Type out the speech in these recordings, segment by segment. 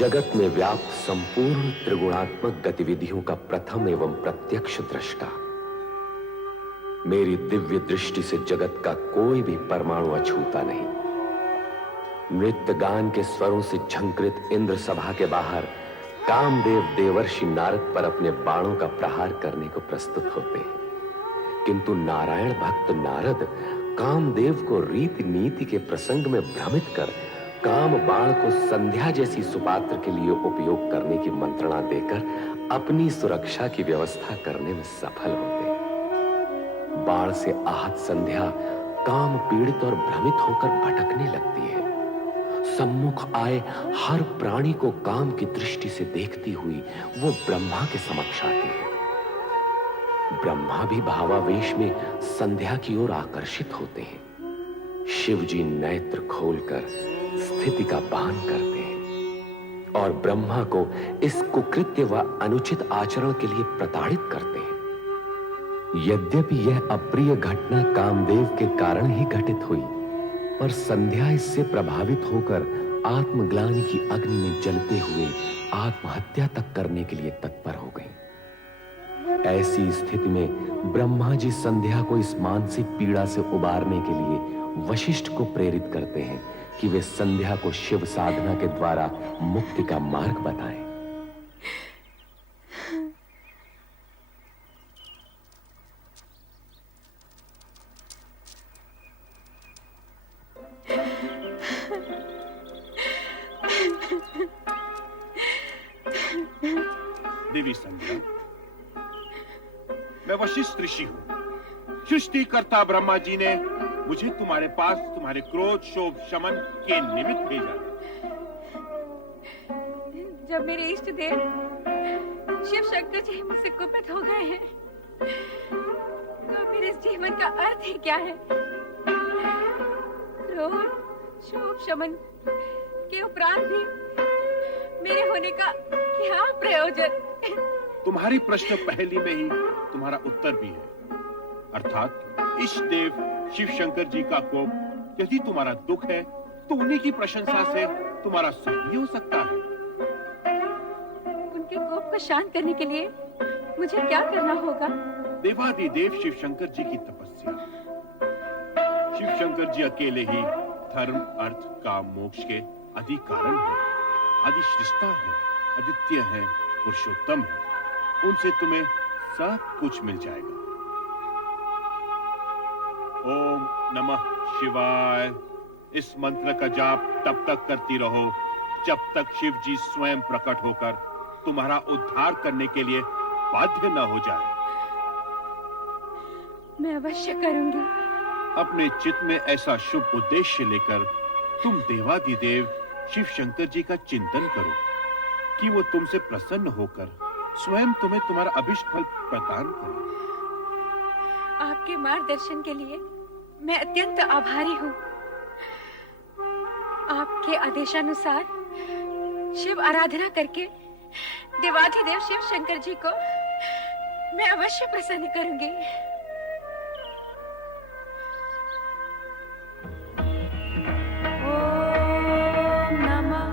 जगत में व्याप्त संपूर्ण त्रिगुणात्मक गतिविधियों का प्रथम एवं प्रत्यक्ष दृष्टा, मेरी दिव्य दृष्टि से जगत का कोई भी परमाणु अछूता नहीं। नृत्य गान के स्वरों से झंकृत इंद्र सभा के बाहर कामदेव देवर्षि नारद पर अपने बाणों का प्रहार करने को प्रस्तुत होते हैं, किंतु नारायण भक्त नारद कामदेव को रीति नीति के प्रसंग में भ्रमित कर काम बाण को संध्या जैसी सुपात्र के लिए उपयोग करने की मंत्रणा देकर अपनी सुरक्षा की व्यवस्था करने में सफल होते हैं। बाण से आहत संध्या काम पीड़ित और भ्रमित होकर भटकने लगती है। सम्मुख आए हर प्राणी को काम की दृष्टि से देखती हुई वो ब्रह्मा के समक्ष आती है। ब्रह्मा भी भावावेश में संध्या की ओर आकर्षित होते हैं। शिव जी नेत्र खोलकर स्थिति का भान करते हैं और ब्रह्मा को इस कुकृत्य व अनुचित आचरण के लिए प्रताड़ित करते हैं। यद्यपि यह अप्रिय घटना कामदेव के कारण ही घटित हुई, पर संध्या इससे प्रभावित होकर आत्मग्लानि की अग्नि में जलते हुए आत्महत्या तक करने के लिए तत्पर हो गई। ऐसी स्थिति में ब्रह्मा जी संध्या को इस मानसिक पीड़ा से उबारने के लिए वशिष्ठ को प्रेरित करते हैं कि वे संध्या को शिव साधना के द्वारा मुक्ति का मार्ग बताएं। देवी संध्या, मैं वशिष्ठ ऋषि हूं। सृष्टिकर्ता ब्रह्मा जी ने मुझे तुम्हारे पास तुम्हारे क्रोध शोभ शमन के निमित्त भेजा। जब मेरे इष्ट देव शिव शंकर जी मुझसे कुपित हो गए हैं, तो मेरे इस जीवन का अर्थ ही क्या है? क्रोध शोभ शमन के उपरांत भी मेरे होने का क्या प्रयोजन? तुम्हारी प्रश्न पहली में ही तुम्हारा उत्तर भी है, अर्थात इष्ट देव शिव शंकर जी का कोप यदि तुम्हारा दुख है तो उन्हीं की प्रशंसा से तुम्हारा सुख भी हो सकता है। उनके कोप को शांत करने के लिए मुझे क्या करना होगा? देवादिदेव शिव शंकर जी की तपस्या। शिव शंकर जी अकेले ही धर्म अर्थ काम मोक्ष के आदि कारण है, आदि सृष्टा है, अद्वितीय है, पुरुषोत्तम है। उनसे तुम्हें सब कुछ मिल जाएगा। ओम नमः शिवाय इस मंत्र का जाप तब तक करती रहो जब तक शिव जी स्वयं प्रकट होकर तुम्हारा उद्धार करने के लिए बाध्य न हो जाए। मैं अवश्य करूंगी। अपने चित्त में ऐसा शुभ उद्देश्य लेकर तुम देवादिदेव शिव शंकर जी का चिंतन करो कि वो तुमसे प्रसन्न होकर स्वयं तुम्हें तुम्हारा अभिष्ट फल प्रदान करे। आपके मार्गदर्शन के लिए मैं अत्यंत आभारी हूँ। आपके आदेशानुसार शिव आराधना करके देवाधिदेव शिव शंकर जी को मैं अवश्य प्रसन्न करूंगी। ओम नमः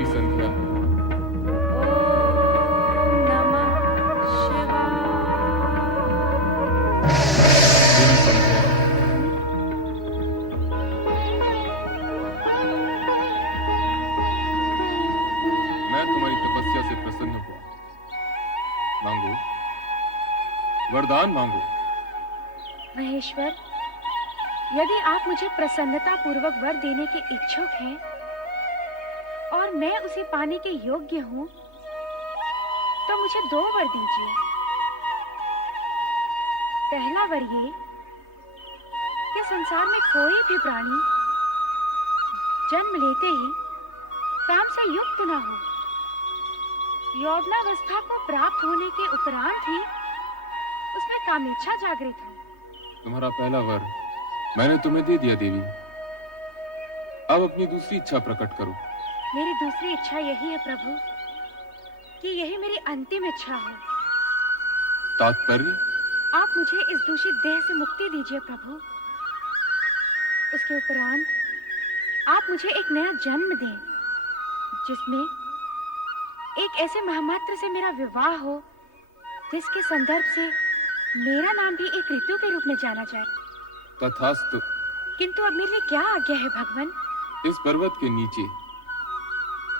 देवी संध्या। ओम नमः शिवाय। देवी संध्या, मैं तुम्हारी तपस्या से प्रसन्न हुआ। मांगो, वरदान मांगो। महेश्वर, यदि आप मुझे प्रसन्नता पूर्वक वर देने के इच्छुक हैं और मैं उसे पाने के योग्य हूं, तो मुझे 2 वर दीजिए। पहला वर ये कि संसार में कोई भी प्राणी जन्म लेते ही काम से युक्त ना हो। यौवनावस्था को प्राप्त होने के उपरांत ही उसमें कामेच्छा जागृत हो। तुम्हारा पहला वर मैंने तुम्हें दे दिया देवी। अब अपनी दूसरी इच्छा प्रकट करो। मेरी दूसरी इच्छा यही है प्रभु कि यही मेरी अंतिम इच्छा हो। तात्पर्य? आप मुझे इस दूषित देह से मुक्ति दीजिए प्रभु। उसके उपरांत आप मुझे एक नया जन्म दें, जिसमें एक ऐसे महामात्र से मेरा विवाह हो जिसके संदर्भ से मेरा नाम भी एक ऋतु के रूप में जाना जाए। तथास्तु। किंतु अब मेरे लिए क्या आज्ञा है भगवान? इस पर्वत के नीचे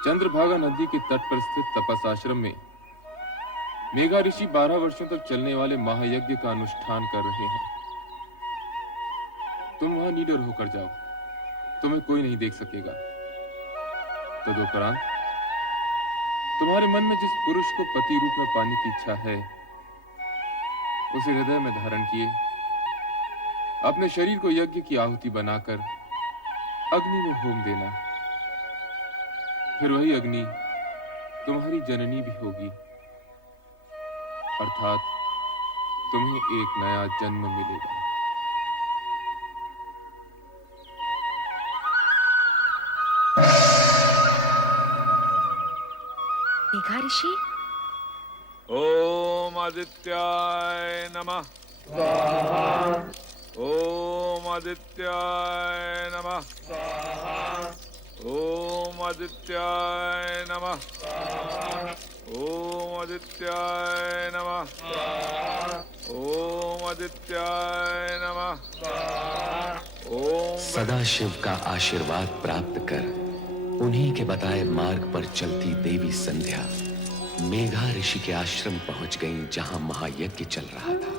चंद्रभागा नदी के तट पर स्थित तपस आश्रम में मेघा ऋषि 12 वर्षों तक चलने वाले महायज्ञ का अनुष्ठान कर रहे हैं। तुम वहां निडर होकर जाओ, तुम्हें कोई नहीं देख सकेगा। तदुपरांत तुम्हारे मन में जिस पुरुष को पति रूप में पाने की इच्छा है, उसे हृदय में धारण किए अपने शरीर को यज्ञ की आहुति बनाकर अग्नि में होम देना। फिर वही अग्नि तुम्हारी जननी भी होगी, अर्थात तुम्हें एक नया जन्म मिलेगा। मेघा ऋषि, ओम आदित्याय नमः स्वाहा। ओम आदित्याय नमः स्वाहा। ओम आदित्याय नमः स्वाहा। ओम आदित्याय नमः स्वाहा। ओम आदित्याय नमः स्वाहा। ओम सदाशिव का आशीर्वाद प्राप्त कर उन्हीं के बताए मार्ग पर चलती देवी संध्या मेघा ऋषि के आश्रम पहुंच गईं, जहां महायज्ञ चल रहा था।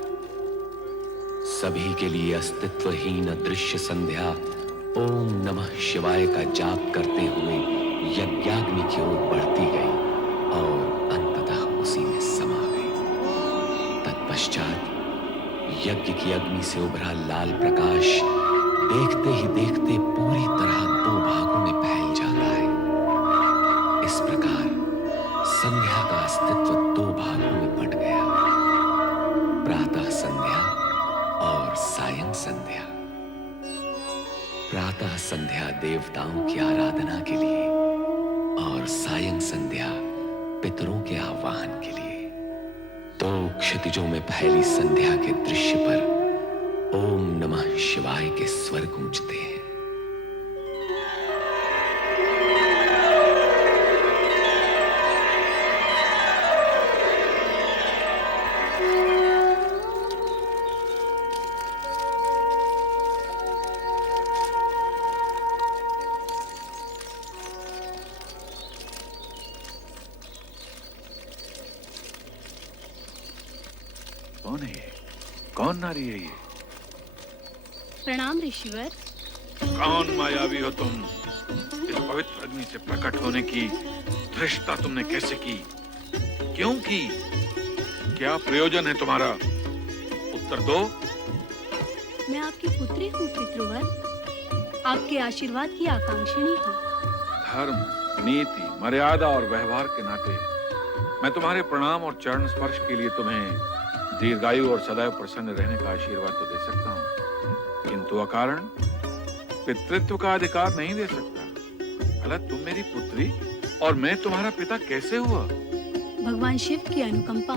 सभी के लिए अस्तित्वहीन अदृश्य संध्या ओम नमः शिवाय का जाप करते हुए यज्ञाग्नि की ओर बढ़ती गई और अंततः उसी में समा गई। तत्पश्चात यज्ञ की अग्नि से उभरा लाल प्रकाश देखते ही देखते पूरी तरह 2 भागों में फैल जाता है। इस प्रकार संध्या का अस्तित्व 2 भागों में बंट गया, प्रातः संध्या और सायं संध्या। प्रातः संध्या देवताओं की आराधना के लिए और सायं संध्या पितरों के आह्वान के लिए। 2 क्षितिजों में फैली संध्या के दृश्य पर ओम नमः शिवाय के स्वर गूंजते हैं। कौन है ये? कौन नारी है ये? प्रणाम ऋषिवर। कौन मायावी हो तुम? इस पवित्र अग्नि से प्रकट होने की धृष्टता तुमने कैसे की? क्यों की? क्या प्रयोजन है तुम्हारा? उत्तर दो। मैं आपकी पुत्री हूँ पितृवर, आपके आशीर्वाद की आकांक्षिणी हूँ। धर्म, नीति, मर्यादा और व्यवहार के नाते मैं तुम्हारे प्रणाम और चरण स्पर्श के लिए तुम्हें दीर्घायु और सदैव प्रसन्न रहने का आशीर्वाद तो दे सकता हूँ, किंतु अकारण पितृत्व का अधिकार नहीं दे सकता। भला तुम मेरी पुत्री और मैं तुम्हारा पिता कैसे हुआ? भगवान शिव की अनुकंपा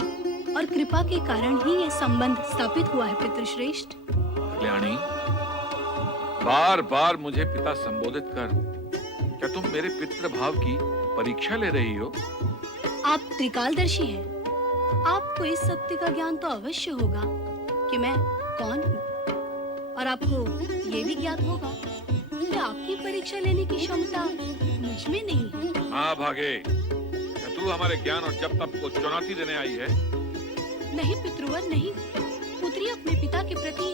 और कृपा के कारण ही ये संबंध स्थापित हुआ है पितृश्रेष्ठ। कल्याणी, बार बार मुझे पिता संबोधित कर क्या तुम मेरे पितृ भाव की परीक्षा ले रही हो? आप त्रिकालदर्शी हैं। आपको इस सत्य का ज्ञान तो अवश्य होगा कि मैं कौन हूँ, और आपको ये भी ज्ञात होगा कि आपकी परीक्षा लेने की क्षमता मुझ में नहीं है। हाँ भागे, क्या तू हमारे ज्ञान और जप तप को चुनौती देने आई है? नहीं पितृवर, नहीं। पुत्री अपने पिता के प्रति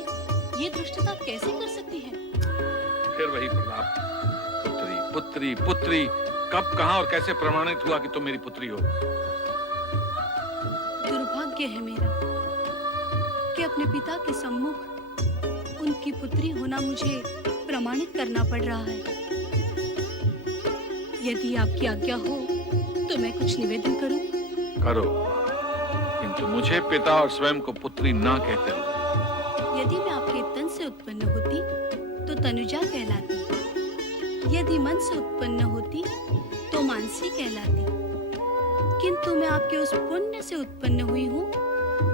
ये दुष्टता कैसे कर सकती है? फिर वही प्रताप, पुत्री पुत्री पुत्री, कब कहाँ और कैसे प्रमाणित हुआ कि तुम मेरी पुत्री हो? दुर्भाग्य है मेरा कि अपने पिता के सम्मुख उनकी पुत्री होना मुझे प्रमाणित करना पड़ रहा है। यदि आपकी आज्ञा हो तो मैं कुछ निवेदन करूं? करो, किंतु मुझे पिता और स्वयं को पुत्री ना कहते हो। यदि मैं आपके तन से उत्पन्न होती तो तनुजा कहलाती, यदि मन से उत्पन्न होती तो मानसी कहलाती, किंतु मैं आपके उस पुण्य से उत्पन्न हुई हूँ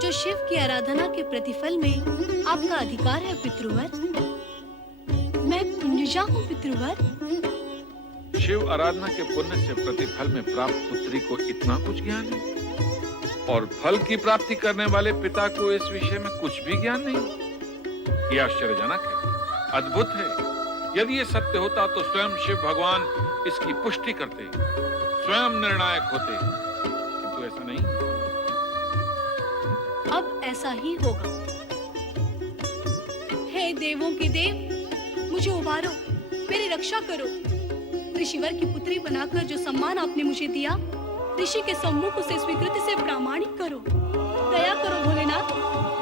जो शिव की आराधना के प्रतिफल में आपका अधिकार है पितृवर। मैं पुण्यजा हूँ पितृवर। शिव आराधना के पुण्य से प्रतिफल में प्राप्त पुत्री को इतना कुछ ज्ञान है, और फल की प्राप्ति करने वाले पिता को इस विषय में कुछ भी ज्ञान नहीं। यह आश्चर्यजनक है, अद्भुत है। यदि ये सत्य होता तो स्वयं शिव भगवान इसकी पुष्टि करते, स्वयं निर्णायक होते, किंतु ऐसा नहीं। अब ऐसा ही होगा। हे देवों के देव, मुझे उबारो, मेरी रक्षा करो। ऋषिवर की पुत्री बनाकर जो सम्मान आपने मुझे दिया, ऋषि के सम्मुख उसे स्वीकृति से प्रामाणिक करो। दया करो भोलेनाथ,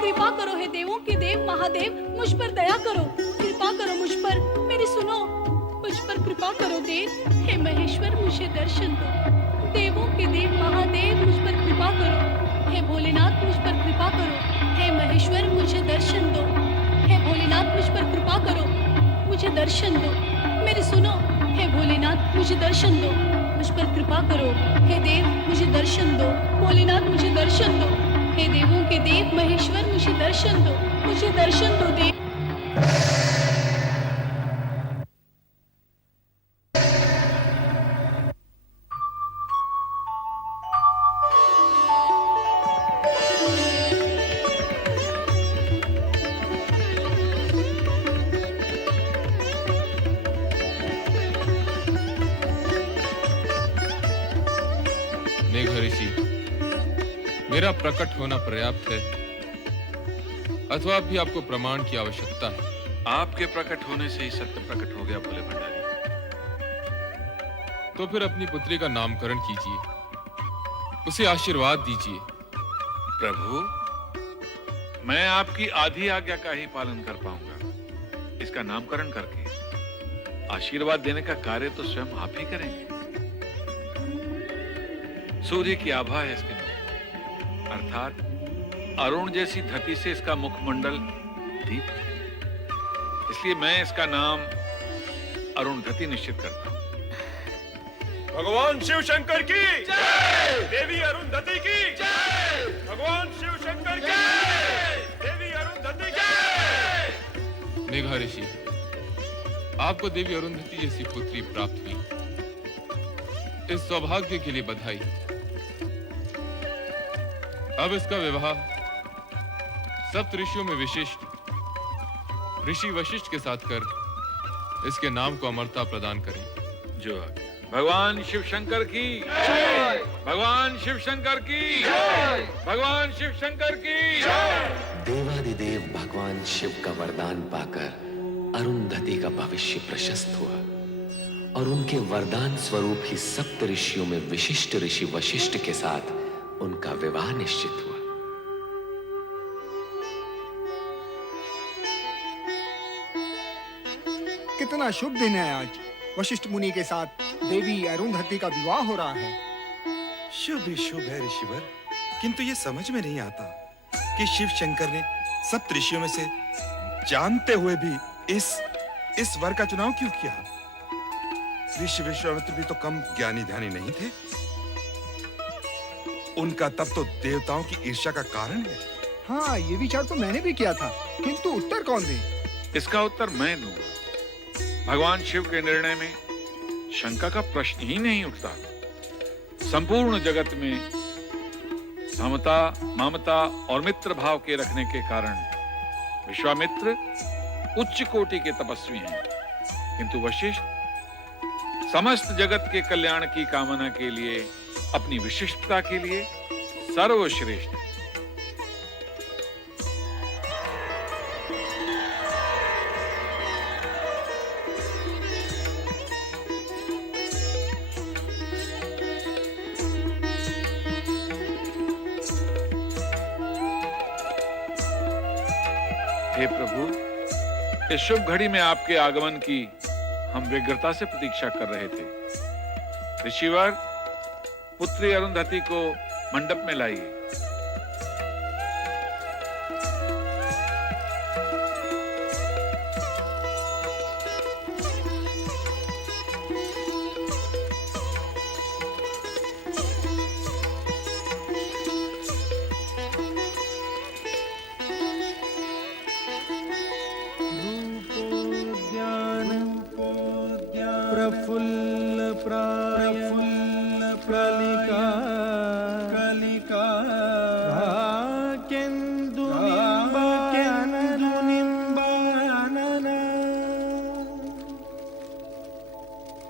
कृपा करो। हे देवों के देव महादेव, मुझ पर दया करो, कृपा करो मुझ पर, मेरी सुनो, मुझ पर कृपा करो देव। हे महेश्वर, मुझे दर्शन दो। देवों के देव महादेव, मुझ पर कृपा करो। हे भोलेनाथ, मुझ पर कृपा करो। हे महेश्वर, मुझे दर्शन दो। हे भोलेनाथ, मुझ पर कृपा करो, मुझे दर्शन दो। मेरी सुनो, हे भोलेनाथ, मुझे दर्शन दो, मुझ पर कृपा करो। हे देव, मुझे दर्शन दो। भोलेनाथ, मुझे दर्शन दो। हे देवों के देव महेश्वर, मुझे दर्शन दो, मुझे दर्शन दो देव। मेघऋषि, मेरा प्रकट होना पर्याप्त है अथवा भी आपको प्रमाण की आवश्यकता है? आपके प्रकट होने से ही सत्य प्रकट हो गया भोले भंडारी। तो फिर अपनी पुत्री का नामकरण कीजिए, उसे आशीर्वाद दीजिए। प्रभु, मैं आपकी आधी आज्ञा का ही पालन कर पाऊंगा। इसका नामकरण करके आशीर्वाद देने का कार्य तो स्वयं आप ही करेंगे। सूर्य की आभा है इसके मुख, अर्थात अरुण जैसी धरती से इसका मुखमंडल दीप है। इसलिए मैं इसका नाम अरुणधति निश्चित करता हूं। भगवान शिव शंकर की जय, देवी अरुंधति की जय, भगवान शिव शंकर की जय, देवी अरुंधति की जय। मेघऋषि, आपको देवी अरुंधति जैसी पुत्री प्राप्त हुई, इस सौभाग्य के लिए बधाई। अब इसका विवाह सप्त ऋषियों में विशिष्ट ऋषि वशिष्ठ के साथ कर इसके नाम को अमरता प्रदान करें। जो भगवान शिव शंकर की जय, भगवान शिव शंकर की जय, भगवान शिव शंकर की जय। देवादिदेव भगवान शिव का वरदान पाकर अरुंधति का भविष्य प्रशस्त हुआ, और उनके वरदान स्वरूप ही सप्त ऋषियों में विशिष्ट ऋषि वशिष्ठ के साथ उनका विवाह निश्चित हुआ। कितना शुभ दिन है आज। वशिष्ठ मुनि के साथ देवी अरुंधति का विवाह हो रहा है। शुभ ही शुभ है ऋषिवर, किंतु ये समझ में नहीं आता कि शिव शंकर ने सप्त ऋषियों में से जानते हुए भी इस वर का चुनाव क्यों किया? ऋषि विश्वामित्र भी तो कम ज्ञानी ध्यानी नहीं थे। उनका तप तो देवताओं की ईर्ष्या का कारण है। हाँ, ये विचार तो मैंने भी किया था, किंतु उत्तर कौन दे? इसका उत्तर मैं दूंगा। भगवान शिव के निर्णय में शंका का प्रश्न ही नहीं उठता। संपूर्ण जगत में समता, ममता और मित्र भाव के रखने के कारण विश्वामित्र उच्च कोटि के तपस्वी हैं, किंतु वशिष्ठ समस्त जगत के कल्याण की कामना के लिए, अपनी विशिष्टता के लिए सर्वश्रेष्ठ है। हे प्रभु, इस शुभ घड़ी में आपके आगमन की हम व्यग्रता से प्रतीक्षा कर रहे थे। ऋषिवर, पुत्री अरुंधति को मंडप में लाइए। प्रफुल्ल प्रलिका केन्दुनिम्बानन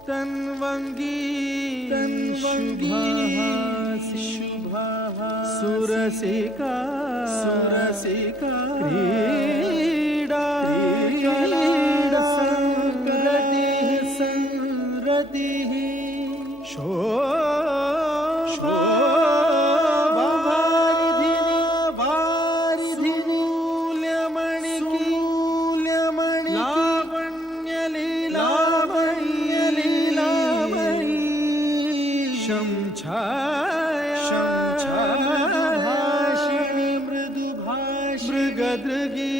तन्वंगी शुभाः सुरसिका क्रीडा संरतिः शोभावारिधिनि मूल्यमणि लावण्यलीलामयी शंछायाभाषिणी मृगदृगी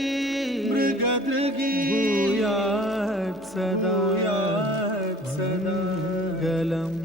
भूयात् सदा मंगलम्।